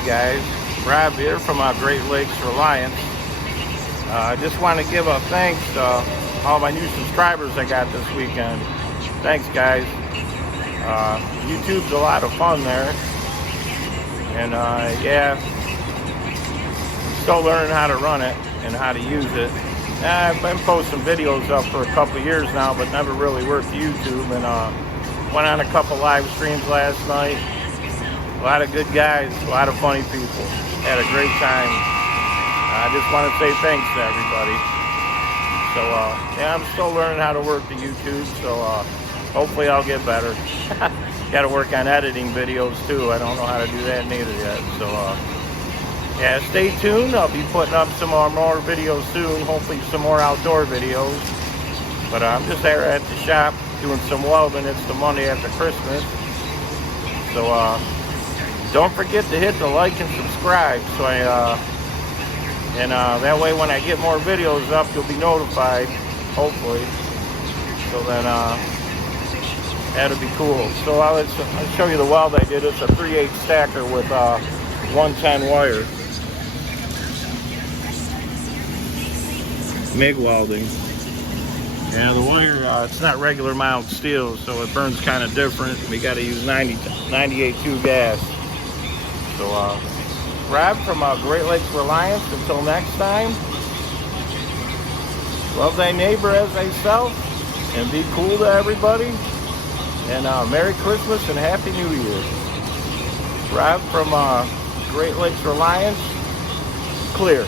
Hey guys, Rob here from Great Lakes Reliance. I just want to give a thanks to all my new subscribers I got this weekend. Thanks guys. YouTube's a lot of fun there. And yeah, I'm still learning how to run it and how to use it. I've been posting videos up for a couple years now, but never really worked YouTube. And went on a couple live streams last night. A lot of good guys, a lot of funny people. Had a great time. I just want to say thanks to everybody. So yeah, I'm still learning how to work the YouTube, so hopefully I'll get better. Got to work on editing videos too. I don't know how to do that neither yet. So yeah, stay tuned. I'll be putting up some more videos soon. Hopefully some more outdoor videos. But I'm just there at the shop doing some welding. It's the Monday after Christmas. So don't forget to hit the like and subscribe. So that way when I get more videos up, you'll be notified. Hopefully. So then that'll be cool. So I'll show you the weld I did. It's a 3/8 stacker with 110 wire. MIG welding. Yeah, the wire, it's not regular mild steel, so it burns kind of different. We got to use 98.2 gas. So, Rob from Great Lakes Reliance. Until next time, love thy neighbor as thyself, and be cool to everybody. And Merry Christmas and Happy New Year. Rob from Great Lakes Reliance. Clear.